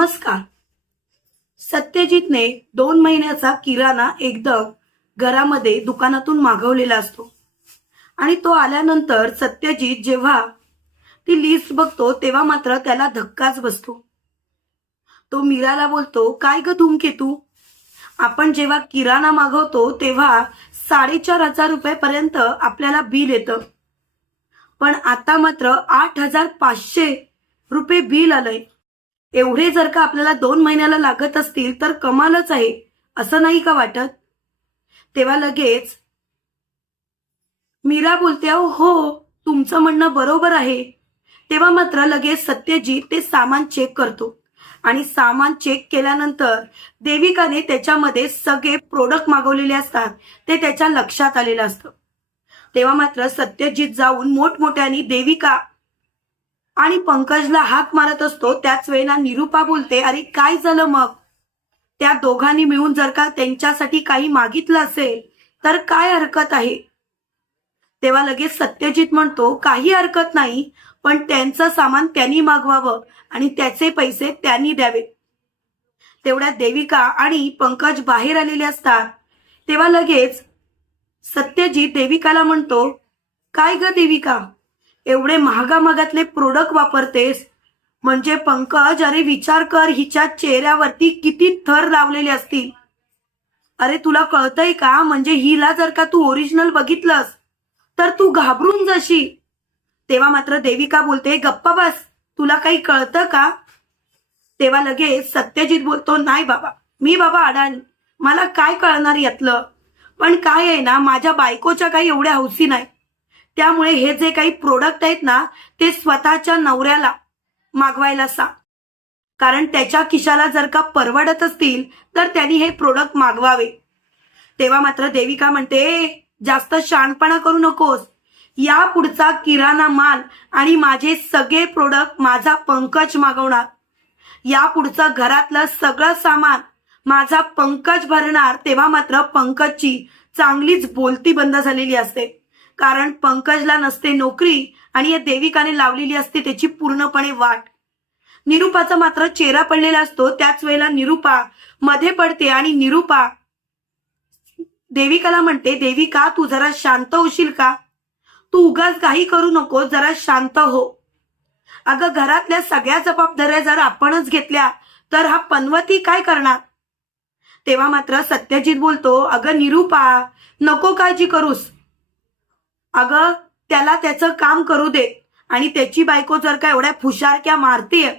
नमस्कार. सत्यजितने दोन महिन्याचा किराणा एकदम घरामध्ये दुकानातून मागवलेला असतो. आणि तो आल्यानंतर सत्यजित जेव्हा ती लिस्ट बघतो तेव्हा मात्र त्याला धक्काच बसतो. तो मीराला बोलतो काय ग धूमकेतू आपण जेव्हा किराणा मागवतो तेव्हा साडेचार हजार रुपयापर्यंत आपल्याला बिल येतं. पण आता मात्र आठ हजार पाचशे रुपये बिल आलंय. एवढे जर का आपल्याला दोन महिन्याला लागत असतील तर कमालच आहे. असं नाही का वाटत? तेव्हा लगेच मीरा बोलते "अहो, हो तुमचं म्हणणं बरोबर आहे. तेव्हा मात्र लगेच सत्यजीत ते सामान चेक करतो. आणि सामान चेक केल्यानंतर देविकाने त्याच्यामध्ये सगळे प्रोडक्ट मागवलेले असतात. ते त्याच्या लक्षात आलेलं असतं. तेव्हा मात्र सत्यजित जाऊन मोठमोठ्याने देविका आणि पंकजला हाक मारत असतो त्याच वेळेला निरुपा बोलते अरे काय झालं मग? त्या दोघांनी मिळून जर का त्यांच्यासाठी काही मागितलं असेल तर काय हरकत आहे? तेव्हा लगेच सत्यजित म्हणतो काही हरकत नाही पण त्यांचं सामान त्यांनी मागवावं आणि त्याचे पैसे त्यांनी द्यावे. तेवढ्या देविका आणि पंकज बाहेर आलेले असतात. तेव्हा लगेच सत्यजित देविकाला म्हणतो काय ग देविका? एवढे महागामागातले प्रोडक्ट वापरतेस? म्हणजे पंकज अरे विचार कर हिच्या चेहऱ्यावरती किती थर लावलेले असतील. अरे तुला कळतंय का? म्हणजे हिला जर का तू ओरिजिनल बघितलंस तर तू घाबरून जशी तेव्हा मात्र देविका बोलते गप्पा बस तुला काही कळतं का? तेव्हा लगेच सत्यजित बोलतो नाही बाबा मी बाबा अडाणी. मला काय कळणार यातलं? पण काय आहे ना माझ्या बायकोच्या काही एवढ्या हौसी नाही. त्यामुळे हे जे काही प्रोडक्ट आहेत ना ते स्वतःच्या नवऱ्याला मागवायला सांग कारण त्याच्या खिशाला जर का परवडत असतील तर त्यांनी हे प्रोडक्ट मागवावे. तेव्हा मात्र देविका म्हणते जास्त शहाणपणा करू नकोस. या पुढचा किराणा माल आणि माझे सगळे प्रोडक्ट माझा पंकज मागवणार. या पुढचं घरातलं सगळं सामान माझा पंकज भरणार. तेव्हा मात्र पंकजची चांगलीच बोलती बंद झालेली असते. कारण पंकजला नसते नोकरी आणि या देविकाने लावलेली असते त्याची पूर्णपणे वाट. निरुपाचा मात्र चेहरा पडलेला असतो. त्याच वेळेला निरुपा मध्ये पडते आणि निरुपा देविकाला म्हणते देविका तू जरा शांत होशील का? तू उगाच काही करू नको जरा शांत हो. अगं घरातल्या सगळ्या जबाबदाऱ्या जर आपणच घेतल्या तर हा पनवती काय करणार? तेव्हा मात्र सत्यजित बोलतो अगं निरुपा नको काळजी करूस. अगं त्याला त्याचं काम करू दे. आणि त्याची बायको जर का एवढ्या फुशारक्या मारतीये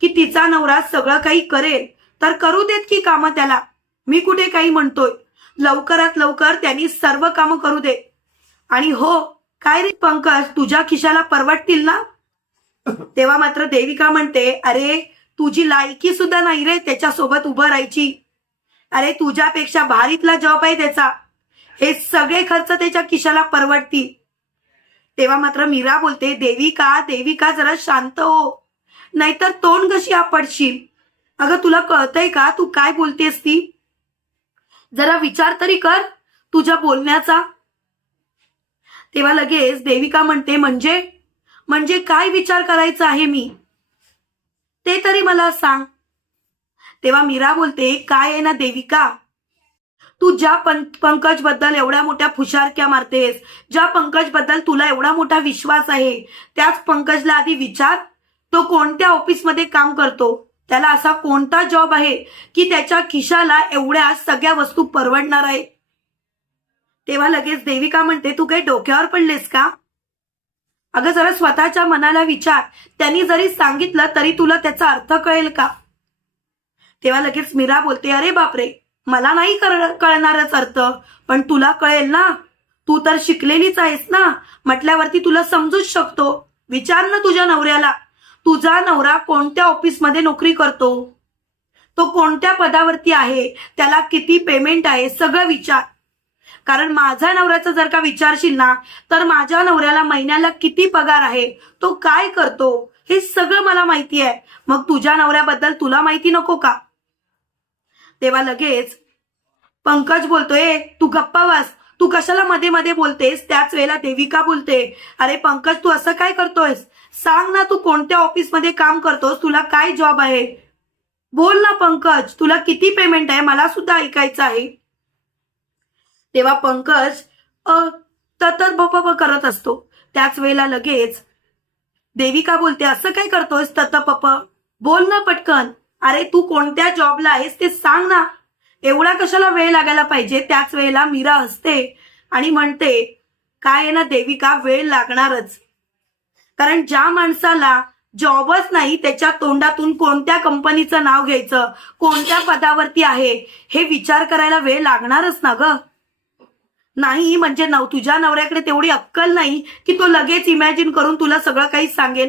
की तिचा नवरा सगळं काही करेल तर करू देत की कामं त्याला? मी कुठे काही म्हणतोय? लवकरात लवकर त्यांनी सर्व कामं करू दे. आणि हो काय रे पंकज तुझ्या खिशाला परवडतील ना? तेव्हा मात्र देविका म्हणते अरे तुझी लायकी सुद्धा नाही रे त्याच्यासोबत उभं राहायची. अरे तुझ्यापेक्षा भारीतला जॉब आहे त्याचा. हे सगळे खर्च त्याच्या खिशाला परवडतील. तेव्हा मात्र मीरा बोलते देविका देविका जरा शांत हो. नाहीतर तोंड कशी आपडशील अगं तुला कळतंय का? तू काय बोलतेस ती? जरा विचार तरी कर तुझ्या बोलण्याचा. तेव्हा लगेच देविका म्हणते म्हणजे? म्हणजे काय विचार करायचा आहे मी? ते तरी मला सांग. तेव्हा मीरा बोलते काय आहे ना देविका? तू ज्या पंकजबद्दल एवढ्या मोठ्या फुशारक्या मारतेस ज्या पंकजबद्दल तुला एवढा मोठा विश्वास आहे त्याच पंकजला आधी विचार. तो कोणत्या ऑफिसमध्ये काम करतो? त्याला असा कोणता जॉब आहे की त्याच्या खिशाला एवढ्या सगळ्या वस्तू परवडणार आहे? तेव्हा लगेच देविका म्हणते तू काही डोक्यावर पडलेस का? अगं जरा स्वतःच्या मनाला विचार. त्यांनी जरी सांगितलं तरी तुला त्याचा अर्थ कळेल का? तेव्हा लगेच मीरा बोलते अरे बापरे! मला नाही कळणारच अर्थ. पण तुला कळेल ना? तू तर शिकलेलीच आहेस ना? म्हटल्यावरती तुला समजूच शकतो. विचार ना तुझ्या नवऱ्याला. तुझा नवरा कोणत्या ऑफिसमध्ये नोकरी करतो? तो कोणत्या पदावरती आहे? त्याला किती पेमेंट आहे? सगळं विचार. कारण माझ्या नवऱ्याचा जर का विचारशील ना तर माझ्या नवऱ्याला महिन्याला किती पगार आहे? तो काय करतो? हे सगळं मला माहिती आहे. मग तुझ्या नवऱ्याबद्दल तुला माहिती नको का? तेव्हा लगेच पंकज बोलतोय तू गप्पा वास तू कशाला मध्ये मध्ये बोलतेस? त्याच वेळेला देविका बोलते अरे पंकज तू असं काय करतोयस? सांग ना तू कोणत्या ऑफिसमध्ये काम करतोस? तुला काय जॉब आहे? बोल ना पंकज तुला किती पेमेंट आहे? मला सुद्धा ऐकायचं आहे. तेव्हा पंकज अ ततत बप करत असतो. त्याच वेळेला लगेच देविका बोलते असं काय करतोयस? तत पप बोल ना पटकन. अरे तू कोणत्या जॉबला आहेस ते सांग ना. एवढा कशाला वेळ लागायला पाहिजे? त्याच वेळेला मीरा हसते आणि म्हणते काय आहे ना देविका वेळ लागणारच. कारण ज्या माणसाला जॉबच नाही त्याच्या तोंडातून कोणत्या कंपनीचं नाव घ्यायचं कोणत्या पदावरती आहे हे विचार करायला वेळ लागणारच ना ग. नाही म्हणजे नव तुझ्या नवऱ्याकडे तेवढी अक्कल नाही की तो लगेच इमॅजिन करून तुला सगळं काही सांगेल.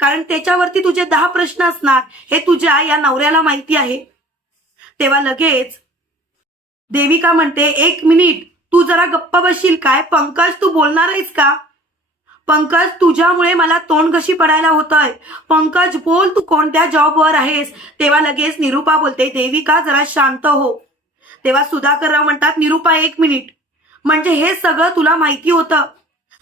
कारण त्याच्यावरती तुझे दहा प्रश्न असणार हे तुझ्या या नवऱ्याला माहिती आहे. तेव्हा लगेच देविका म्हणते एक मिनिट तू जरा गप्प बसशील काय? पंकज तू बोलणार आहेस का? पंकज तुझ्यामुळे मला तोंड कशी पडायला होतंय? पंकज बोल तू कोणत्या जॉबवर आहेस? तेव्हा लगेच निरुपा बोलते देविका जरा शांत हो. तेव्हा सुधाकरराव म्हणतात निरुपा एक मिनिट. म्हणजे हे सगळं तुला माहिती होतं?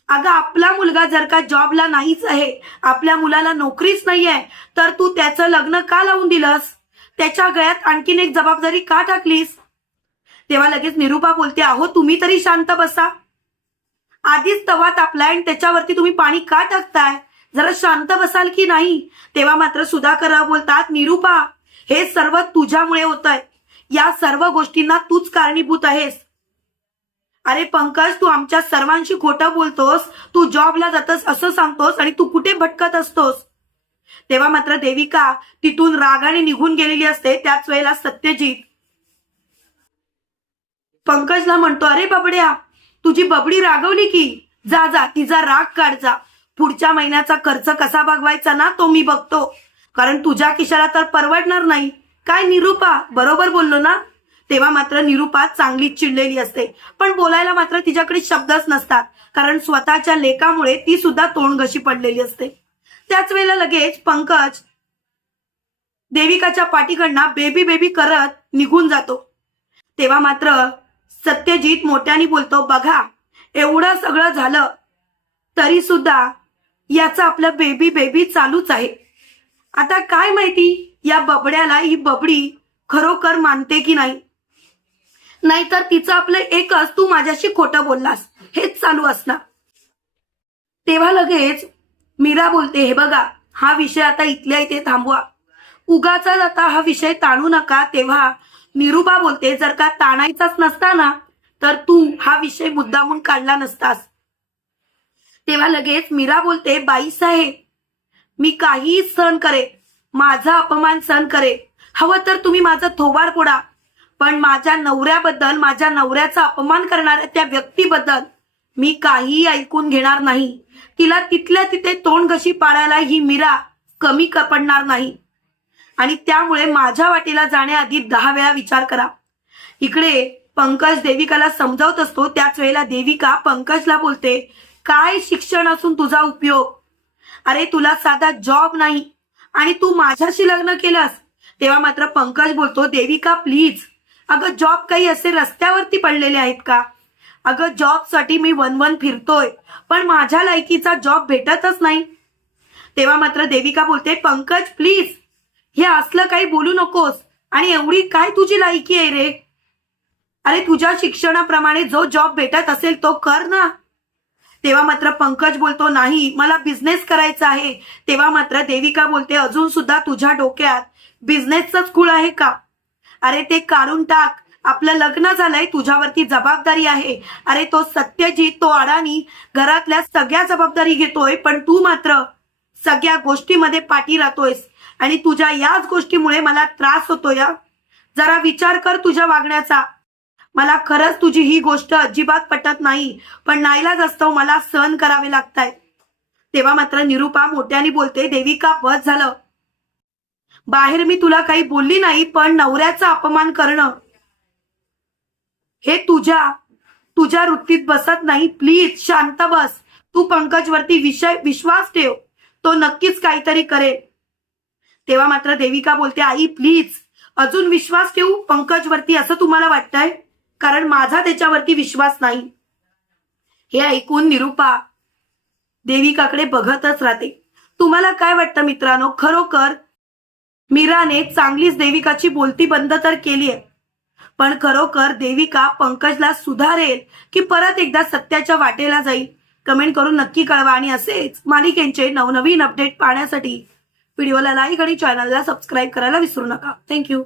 अगं आपला मुलगा जर का जॉबला नाहीच आहे आपल्या मुलाला नोकरीच नाहीये तर तू त्याचं लग्न का लावून दिलंस? त्याच्या गळ्यात आणखीन एक जबाबदारी का टाकलीस? तेव्हा लगेच निरुपा बोलते आहो तुम्ही तरी शांत बसा. आधीच तवा तापलाय आणि त्याच्यावरती तुम्ही पाणी का टाकताय? जरा शांत बसाल की नाही? तेव्हा मात्र सुधाकर बोलतात निरुपा हे सर्व तुझ्यामुळे होत आहे या सर्व गोष्टींना तूच कारणीभूत आहेस. अरे पंकज तू आमच्या सर्वांशी खोटं बोलतोस. तू जॉबला जातस असं सांगतोस आणि तू कुठे भटकत असतोस? तेव्हा मात्र देविका तिथून रागाने निघून गेलेली असते. त्याच वेळेला सत्यजित पंकजला म्हणतो अरे बबड्या तुझी बबडी रागवली की? जा जा तिचा राग काढ जा. पुढच्या महिन्याचा खर्च कसा भागवायचा ना तो मी बघतो. कारण तुझ्या किशाला तर परवडणार नाही. काय निरुपा बरोबर बोललो ना? तेव्हा मात्र निरुपा चांगलीच चिडलेली असते. पण बोलायला मात्र तिच्याकडे शब्दच नसतात. कारण स्वतःच्या लेखामुळे ती सुद्धा तोंड घशी पडलेली असते. त्याच वेळेला लगेच पंकज देविकाच्या पाठीकडनं बेबी बेबी करत निघून जातो. तेव्हा मात्र सत्यजित मोठ्याने बोलतो बघा एवढं सगळं झालं तरी सुद्धा याचं आपलं बेबी बेबी चालूच आहे. आता काय माहिती या बबड्याला ही बबडी खरोखर मानते की नाही? नाहीतर तिचं आपलं एकच तू माझ्याशी खोटं बोललास हेच चालू असणार. तेव्हा लगेच मीरा बोलते हे बघा हा विषय आता इथल्या इथे थांबवा. उगाचाच आता हा विषय ताणू नका तेव्हा निरुबा बोलते जर का ताणायचाच नसता ना तर तू हा विषय मुद्दामून काढला नसतास. तेव्हा लगेच मीरा बोलते बाई साहेब मी काहीही सहन करे माझा अपमान सहन करे हवं तर तुम्ही माझं थोबाड पोडा पण माझ्या नवऱ्याबद्दल माझ्या नवऱ्याचा अपमान करणाऱ्या त्या व्यक्तीबद्दल मी काहीही ऐकून घेणार नाही. तिला तिथल्या तिथे तोंड घशी पाडायला ही मीरा कमी पडणार नाही. आणि त्यामुळे माझ्या वाटेला जाण्याआधी दहा वेळा विचार करा. इकडे पंकज देविकाला समजावत असतो त्याच वेळेला देविका पंकजला बोलते काय शिक्षण असून तुझा उपयोग? अरे तुला साधा जॉब नाही. आणि तू माझ्याशी लग्न केलंस. तेव्हा मात्र पंकज बोलतो देविका प्लीज. अगं जॉब काही असे रस्त्यावरती पडलेले आहेत का? अगं जॉबसाठी मी वन वन फिरतोय पण माझ्या लायकीचा जॉब भेटतच नाही. तेव्हा मात्र देविका बोलते पंकज प्लीज हे असलं काही बोलू नकोस आणि एवढी काय तुझी लायकी आहे रे? अरे तुझ्या शिक्षणाप्रमाणे जो जॉब भेटत असेल तो कर ना. तेव्हा मात्र पंकज बोलतो नाही मला बिझनेस करायचा आहे. तेव्हा मात्र देविका बोलते अजून सुद्धा तुझ्या डोक्यात बिझनेसच खूळ आहे का? अरे ते काढून टाक. आपलं लग्न झालंय तुझ्यावरती जबाबदारी आहे. अरे तो सत्यजित तो अडाणी घरातल्या सगळ्या जबाबदारी घेतोय पण तू मात्र सगळ्या गोष्टीमध्ये पाठी राहतोयस. आणि तुझ्या याच गोष्टीमुळे मला त्रास होतोय जरा विचार कर तुझ्या वागण्याचा. मला खरंच तुझी ही गोष्ट अजिबात पटत नाही पण नाईलाज असतो मला सहन करावे लागताय तेव्हा मात्र निरुपा मोठ्याने बोलते देविका बस झालं? बाहेर मी तुला काही बोलली नाही पण नवऱ्याचा अपमान करणं. हे तुझ्या तुझ्या वृत्तीत बसत नाही. प्लीज शांत बस. तू पंकजवरती विषय विश्वास ठेव. तो नक्कीच काहीतरी करेल. तेव्हा मात्र देविका बोलते आई प्लीज. अजून विश्वास ठेवू पंकजवरती असं तुम्हाला वाटतंय? कारण माझा त्याच्यावरती विश्वास नाही. हे ऐकून निरुपा देविकाकडे बघतच राहते. तुम्हाला काय वाटतं मित्रांनो? खरोखर मीराने चांगलीच देविकाची बोलती बंद तर केली आहे पण खरोखर देविका पंकजला सुधारेल की परत एकदा सत्याच्या वाटेला जाईल? कमेंट करून नक्की कळवा आणि असेच मालिकेंचे नवनवीन अपडेट पाहण्यासाठी व्हिडिओला लाईक आणि चॅनलला सबस्क्राईब करायला विसरू नका. थँक्यू